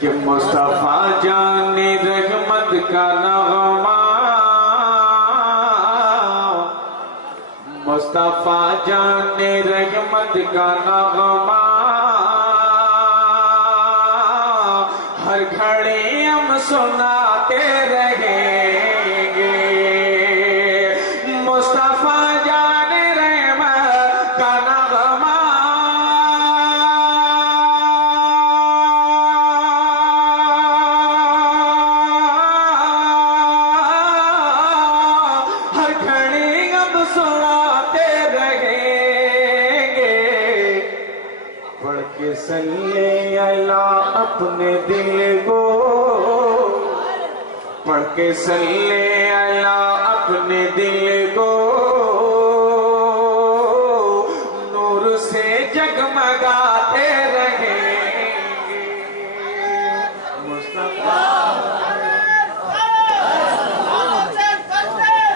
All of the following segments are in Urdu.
کہ مصطفیٰ جان رحمت کا نغمہ، مصطفیٰ جان رحمت کا نغمہ، ہر گھڑی ہم سناتے رہیں گے۔ مصطفیٰ جان رحمت کا نغمہ، ہر گھڑی ہم سناتے رہیں گے۔ پڑھ کے صلی اللہ اپنے دل کو، پڑھ کے صلی اللہ اپنے دل کو، نور سے جگمگاتے رہیں گے۔ مصطفیٰ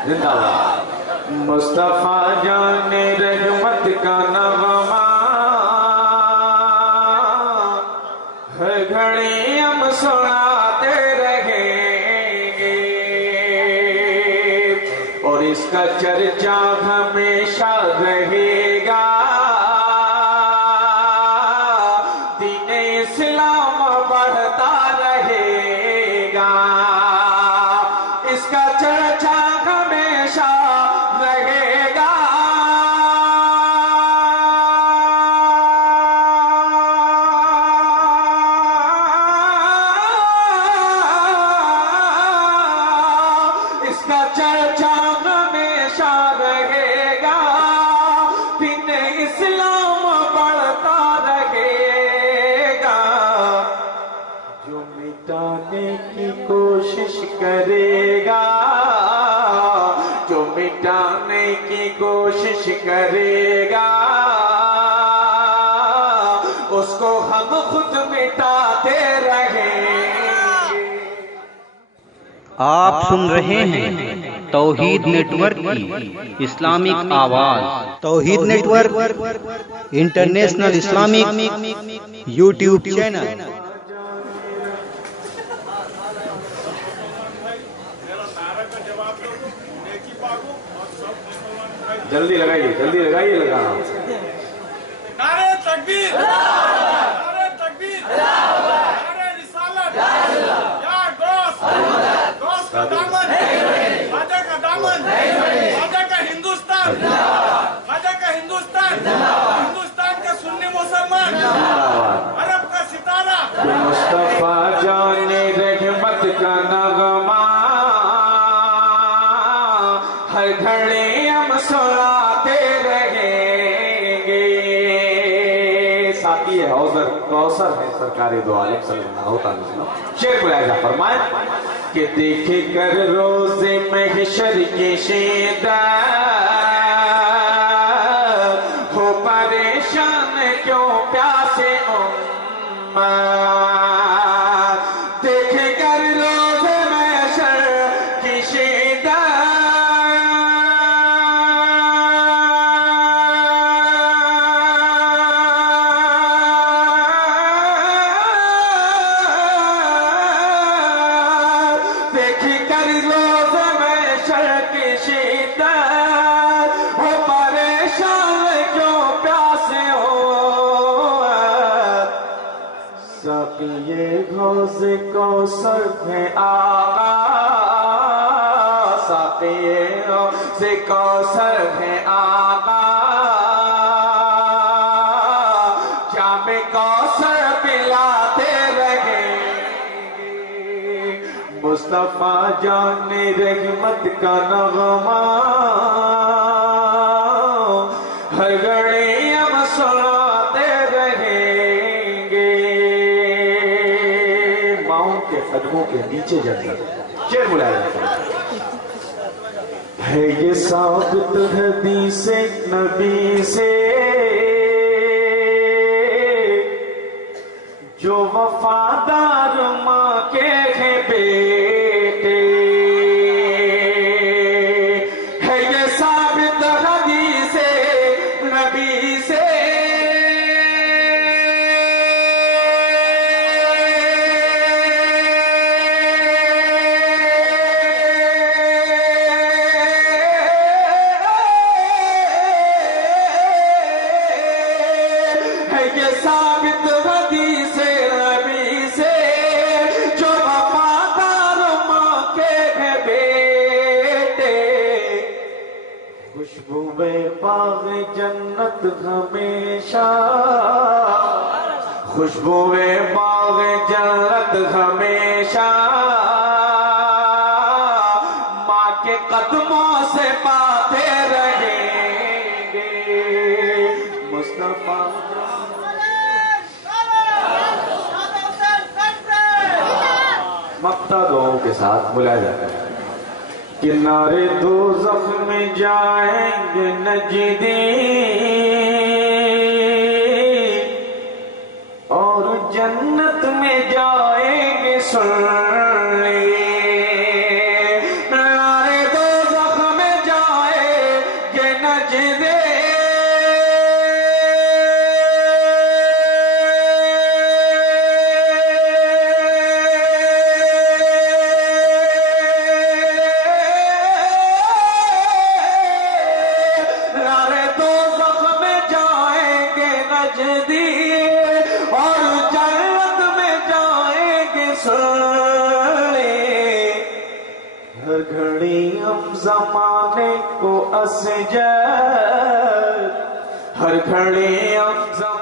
زندہ باد۔ مصطفیٰ جان رحمت کا نغمہ، ہر گھڑی ہم سناتے رہیں گے، اور اس کا چرچا ہمیشہ رہے گا۔ دین اسلام بڑھتا رہے گا، اس کا چرچا ہمیشہ رہے گا۔ اس کا چرچا ہمیشہ رہے گا، دین اسلام بڑھتا رہے گا۔ جو مٹانے کی کوشش کرے گا، جو مٹانے کی کوشش کرے گا، اس کو ہم خود مٹاتے رہیں گے۔ آپ سن رہے ہیں توحید نیٹ ورک کی اسلامک آواز۔ Tauheed network international Islamic YouTube channel. جلدی لگائیے، جلدی لگائیے، لگا۔ نعرہ تکبیر، نعرہ تکبیر، نعرہ رسالت، یا غوث، غوث کا دامن، خواجہ کا دامن، خواجہ کا ہندوستان، خواجہ کا ہندوستان، ہندوستان کا سنی مسلمان، عرب کا ستارہ، مصطفیٰ جان رحمت کا نغمہ، ہر گھڑی ہم سناتے رہیں گے۔ ساتھی ہے حوضر کوثر ہے سرکار دو عالم صلی اللہ علیہ وسلم۔ شعر ملاحظہ فرمائیں کہ دیکھ کر روز محشر کی شدت، ہو پریشان کیوں پیاسے امت، دیکھ کر روز محشر کی شدت، دیکھ کر روز محشر کی شدت، ہو پریشان کیوں پیاسے ہو۔ ساقی حوض کوثر ہے آقا، ساقی حوض کوثر ہے آقا، جام کوثر پلاتے رہیں گے۔ مصطفیٰ جان رحمت کا نغمہ، ہر گھڑی ہم سناتے رہیں گے۔ ماؤں کے قدموں کے نیچے جنت، شعر ملاحظہ کریں۔ ہے یہ ثابت حدیث نبی سے جو وفادار ماں کے ہیں بیٹے، ہے یہ ثابت حدیث نبی سے باغ جنت ہمیشہ، خوشبوئے باغ جنت ہمیشہ ماں کے قدموں سے پاتے رہیں گے مصطفیٰ۔ مقتدوں کے ساتھ بلایا جاتا ہے۔ کنارے دوزخ میں جائیں گے نجدی اور جنت میں جائیں گے سنی، کنارے دوزخ میں جائیں گے نجدی اور جنت میں جائیں گے سنے، ہر گھڑی ہم زمانے کو اسجد، ہر گھڑی ہم زمانے